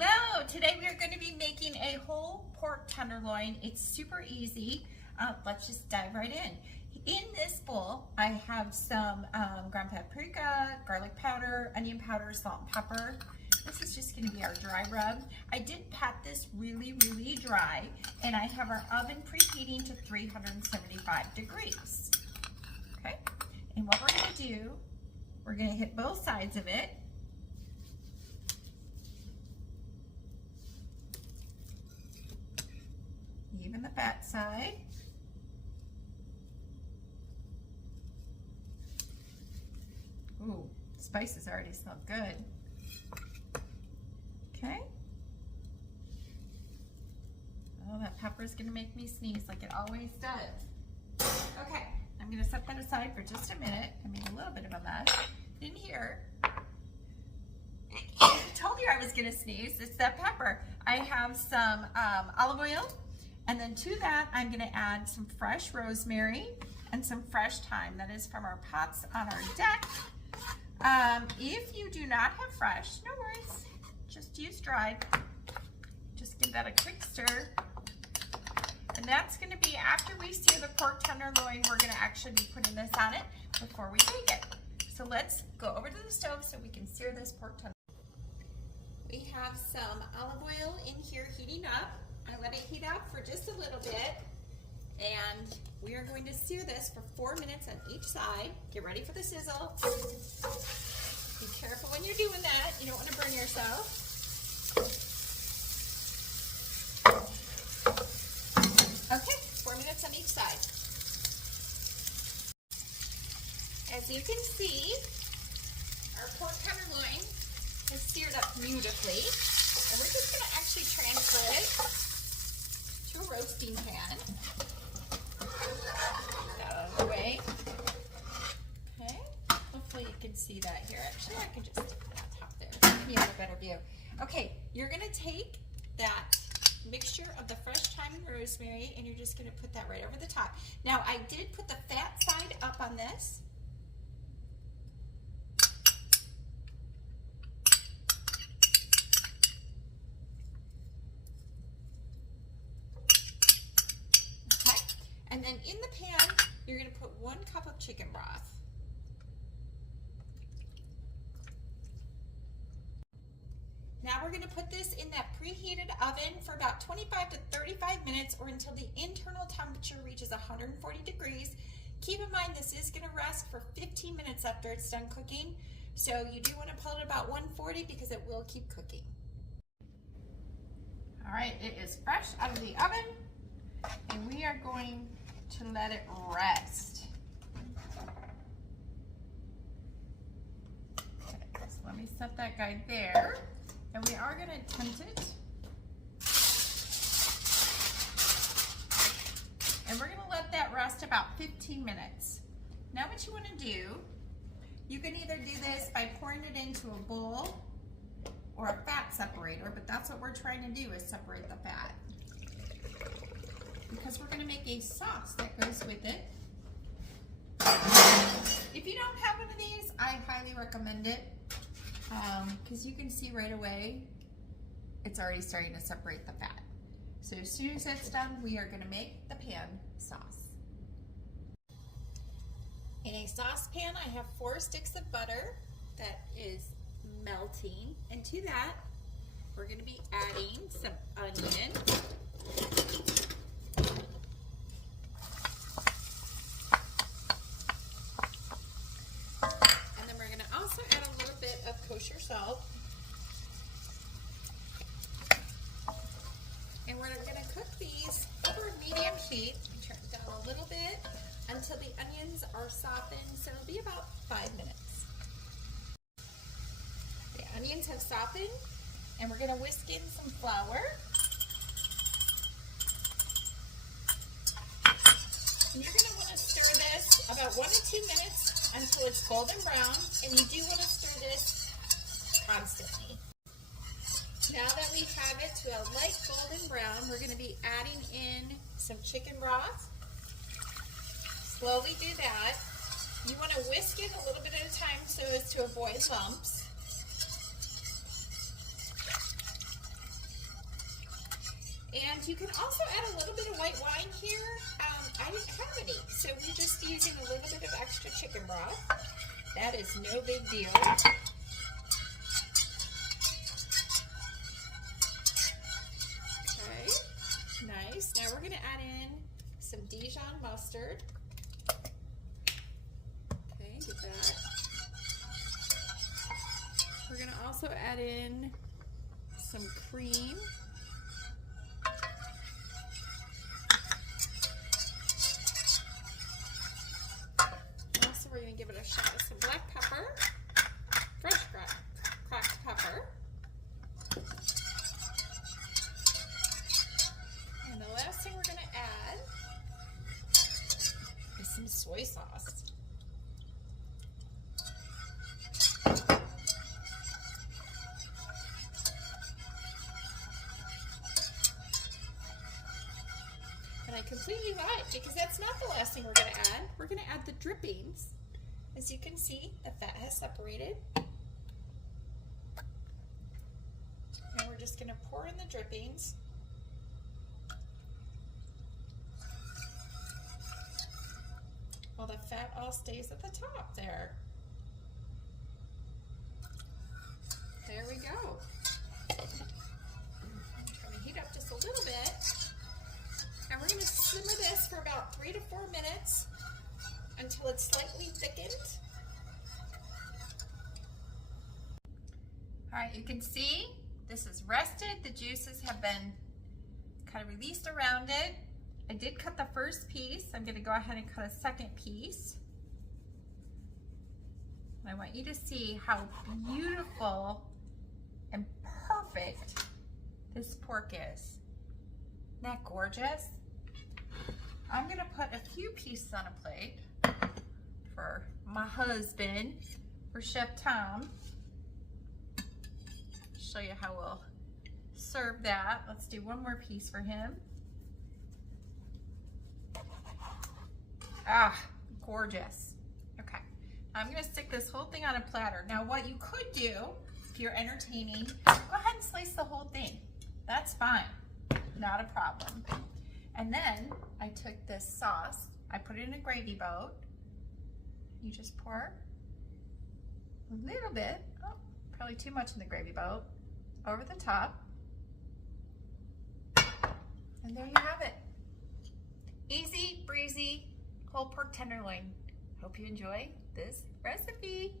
Hello, today we are going to be making a whole pork tenderloin. It's super easy. Let's just dive right in. In this bowl, I have some ground paprika, garlic powder, onion powder, salt and pepper. This is just going to be our dry rub. I did pat this really dry, and I have our oven preheating to 375 degrees. Okay, and what we're going to do, we're going to hit both sides of it. Even the fat side. Ooh, spices already smell good. Okay. Oh, that pepper is gonna make me sneeze like it always does. Okay, I'm gonna set that aside for just a minute. I made a little bit of a mess. In here, I told you I was gonna sneeze. It's that pepper. I have some olive oil. And then to that, I'm gonna add some fresh rosemary and some fresh thyme. That is from our pots on our deck. If you do not have fresh, no worries, just use dried. Just give that a quick stir. And that's gonna be after we sear the pork tenderloin, we're gonna actually be putting this on it before we bake it. So let's go over to the stove so we can sear this pork tenderloin. We have some olive oil in here heating up. I let it heat up for just a little bit, and we are going to sear this for 4 minutes on each side. Get ready for the sizzle. Be careful when you're doing that. You don't want to burn yourself. Okay, 4 minutes on each side. As you can see, our pork tenderloin is seared up beautifully, and we're just going to actually transfer it to a roasting pan. Get that out of the way. Okay, hopefully you can see that here. Actually, I can just stick it on top there. Maybe you have a better view. Okay, you're gonna take that mixture of the fresh thyme and rosemary, and you're just gonna put that right over the top. Now, I did put the fat side up on this. And then in the pan, you're going to put 1 cup of chicken broth. Now we're going to put this in that preheated oven for about 25 to 35 minutes, or until the internal temperature reaches 140 degrees. Keep in mind this is going to rest for 15 minutes after it's done cooking, so you do want to pull it about 140 because it will keep cooking. All right, it is fresh out of the oven, and we are going to let it rest. Okay, so let me set that guy there, and we are going to tent it. And we're going to let that rest about 15 minutes. Now what you want to do, you can either do this by pouring it into a bowl or a fat separator, but that's what we're trying to do, is separate the fat, because we're going to make a sauce that goes with it. If you don't have one of these, I highly recommend it, because you can see right away it's already starting to separate the fat. So as soon as it's done, we are going to make the pan sauce. In a saucepan, I have 4 sticks of butter that is melting, and to that we're going to be adding some onion. Kosher salt, and we're going to cook these over a medium heat. Turn it down a little bit until the onions are softened, so it'll be about 5 minutes. The onions have softened, and we're going to whisk in some flour. And you're going to want to stir this about 1 to 2 minutes until it's golden brown, and you do want to stir this constantly. Now that we have it to a light golden brown, we're going to be adding in some chicken broth. Slowly do that. You want to whisk it a little bit at a time so as to avoid lumps. And you can also add a little bit of white wine here. I didn't have any, so we're just using a little bit of extra chicken broth. That is no big deal. Okay, nice. Now we're gonna add in some Dijon mustard. Okay, get that. We're gonna also add in some cream. Also, we're gonna give it a shot of some black pepper, fresh cracked pepper. And the last thing we're gonna add is some soy sauce. And I completely lied because that's not the last thing we're going to add. We're going to add the drippings. As you can see, the fat has separated. And we're just going to pour in the drippings. While the fat all stays at the top there. There we go. I'm trying to heat up just a little bit. And we're going to simmer this for about 3 to 4 minutes until it's slightly thickened. All right, you can see this is rested. The juices have been kind of released around it. I did cut the first piece. I'm going to go ahead and cut a second piece. I want you to see how beautiful and perfect this pork is. Isn't that gorgeous? I'm gonna put a few pieces on a plate for my husband, for Chef Tom. Show you how we'll serve that. Let's do one more piece for him. Ah, gorgeous. Okay, I'm gonna stick this whole thing on a platter. Now what you could do, if you're entertaining, go ahead and slice the whole thing. That's fine, not a problem. And then I took this sauce, I put it in a gravy boat. You just pour a little bit, oh, probably too much in the gravy boat, over the top. And there you have it. Easy breezy whole pork tenderloin. Hope you enjoy this recipe.